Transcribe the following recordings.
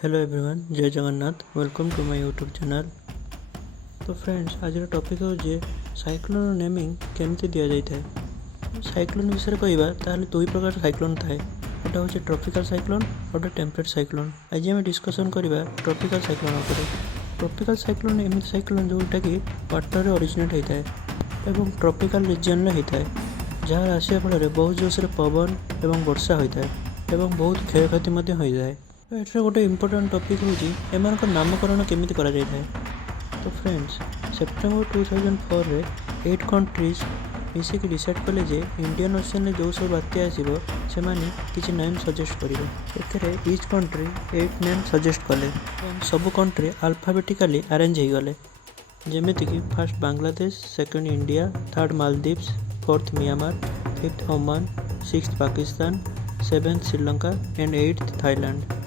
Hello everyone, जय Jagannath. Welcome to my YouTube channel. तो friends, आज टॉपिक हो साइक्लोन नेमिंग केमती दि जाए। साइक्लोन विषय कहवा ताहले दुई प्रकार साइक्लोन थाए। गोटे हूँ ट्रॉपिकल साइक्लोन, गोटे टेम्परेट साइक्लोन। आज आम डिस्कसन करवा ट्रॉपिकल साइक्लोन उपर। ट्रॉपिकल साइक्लोन एमती साइक्लोन जोटा कि वाटर रे ओरिजिनेट होता है और ट्रॉपिकल रीजन में होता है, जहाँ आसा फल बहुत जोर पवन और वर्षा होता है और बहुत क्षयक्षति होता है। एठार गोटे इम्पोर्टाट टॉपिक हूँ एम नामकरण केमिति करा जाए था। तो फ्रेंड्स, सेप्टेम्बर 2004 रे 8 कंट्रीज मिसिक डिसाइड कले जे इंडियन ओशन में जो सब बात्या आसो से किसी नेम सजेस्ट करेंगे। ईच कंट्री 8 नेम सजेस्ट कले। सब कंट्री अल्फाबेटिकली अरेंज हो गले, जमीक first Bangladesh, second India, third Maldives, fourth Myanmar, fifth Oman, sixth Pakistan, seventh Sri Lanka and 8th Thailand.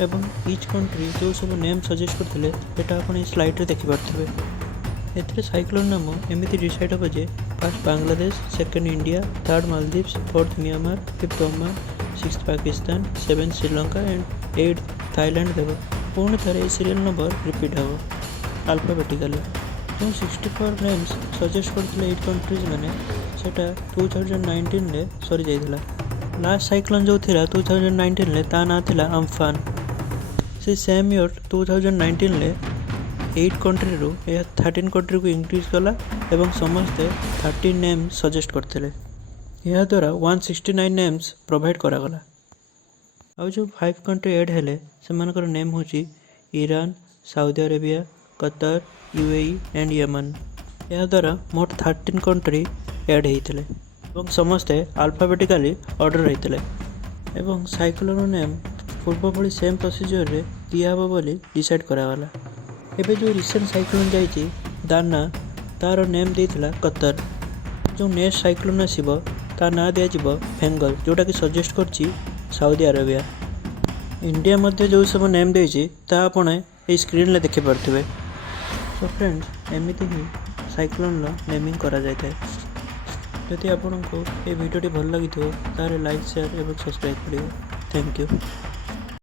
एवं ईच कंट्री जो सब नेम सजेस्ट करते आप स्लाइड रे देखिपे। ए साइक्लोन नाम एमती डिसाइड हम जे first Bangladesh, second India, third Maldives, fourth Myanmar, fifth Oman, sixth Pakistan, seventh Sri Lanka and 8th Thailand देव। पुणी थे सीरियल नंबर रिपीट हम अल्फाबेटिकली। जो 64 नेम्स सजेस्ट करते 8 कंट्रीज मैंने सेटा 2019 रे सरी जाइथिला। लास्ट साइक्लोन जो थिला 2019 रे ता ना थिला अम्फान। से सेम ईयर 2019 ले 8 कंट्री रू 13 कंट्री को इंक्रीज कला एवं समस्ते 13 नेम सजेस्ट करते। यह द्वारा 169 नेम्स प्रोवाइड करागला। आउ जो 5 कंट्री एड हेले से नेम हूँ Iran, Saudi Arabia, Qatar, UAE and Yemen. यह द्वारा मोट 13 कंट्री एड होते और समस्ते अल्फाबेटिकली ऑर्डर होते एवं साइक्लोन नेम पूर्व भली सेम प्रोसीजर रे दिया बोली डिसाइड करागला। एबे जो रिसेंट साइक्लोन जाइए दाना तार नेम देइथिला कतर। जो नेक्स्ट साइक्लोन आसीबो ता ना दिया जिवो फेंगल, जोटा कि सजेस्ट करछि सऊदी अरेबिया। इंडिया मध्य जो सब नेम देइछि ता आपण ए स्क्रीन ले देखि परथिबे। सो फ्रेंड्स, एमिति ही साइक्लोन लो नेमिंग करा जाय थाए। यदि आपको ये वीडियोटी भल लगी तारे लाइक, शेयर और सब्सक्राइब करियो। Thank you.